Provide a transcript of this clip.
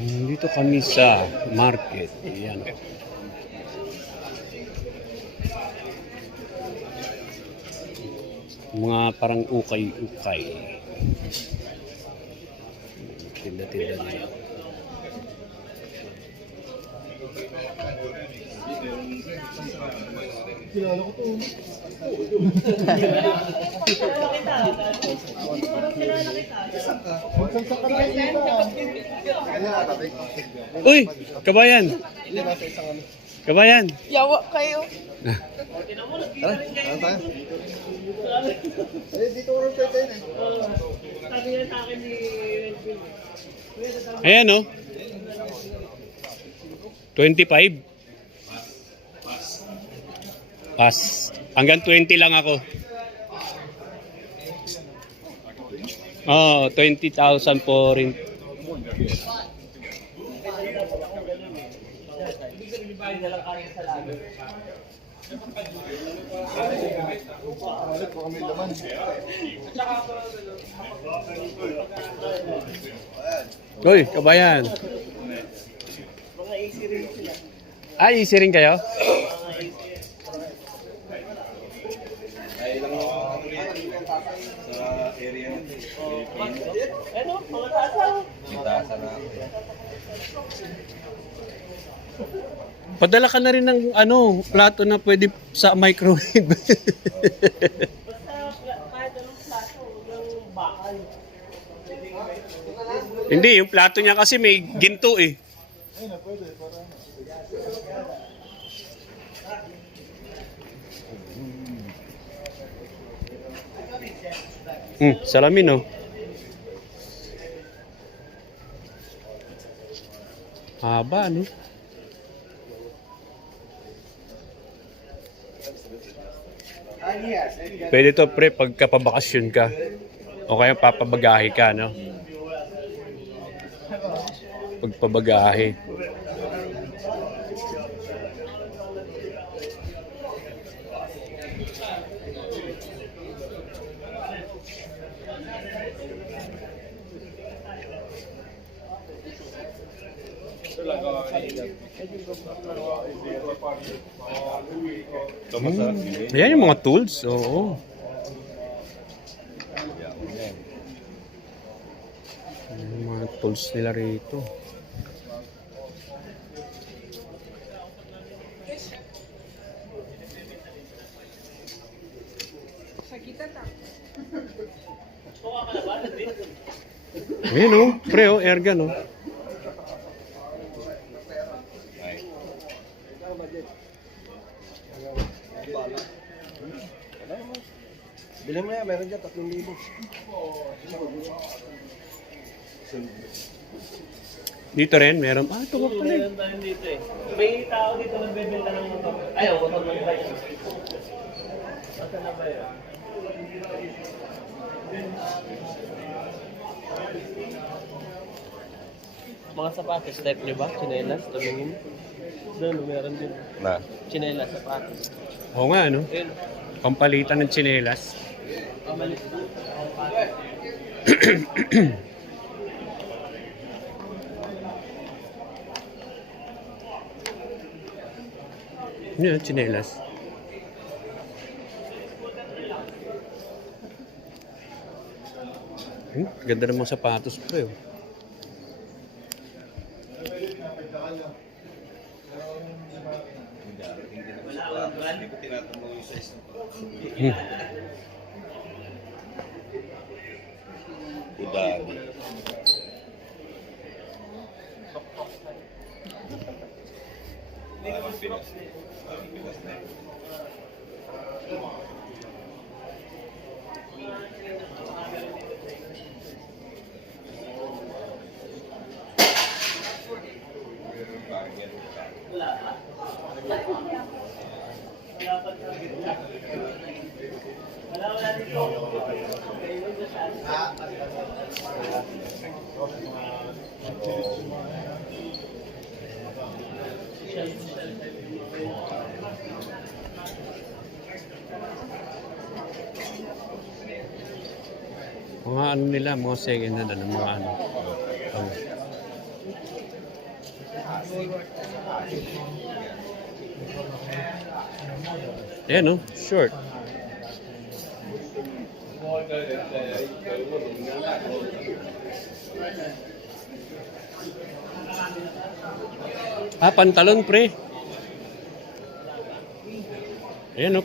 Dito kami sa market. Ayan. Mga parang ukay-ukay. Tinda-tinda na yan. Uy! Kabayan! Kabayan! Yawa kayo. Ayan oh. 25. Pass. Hanggang 20 lang ako. Oh, 20,000 po rin. Uy, kabayan. Ah, easy rin kayo? Padala ka na rin ng ano, plato na pwede sa microwave. Hindi, yung plato niya kasi may ginto eh. Hmm, salamin oh. Haba, no? Pwede to pre pagka pabakasyon ka. O kaya papabagahe ka, no? Pagpabagahe. Hmm. Ayan yung mga tools. Oo. Ayan yung mga tools nila rito. Ayan o, pre o, ergan o. Bilhin mo yan, meron dyan, 3,000. Dito rin, meron. Ah, ito pa pala. eh. Meron tayo dito eh. May tao dito nagbebenta ng motor. Ayaw, motor ng bike. Saan na ba yun? Mga sapatos, type nyo ba? Chinelas, tumingin. Doon, meron din. Na? Chinelas, sapatos. Oo nga, ano? Ayun, Pampalitan ng tsinelas. Yun, tsinelas? Hmm, ganda ng mga sapatos, pre. oh. Hmm. Udali. Mga ano nila, mga second hand, ano, mga ano. Oh. Ayan no, short. Ah, pantalon pre. Ayan no,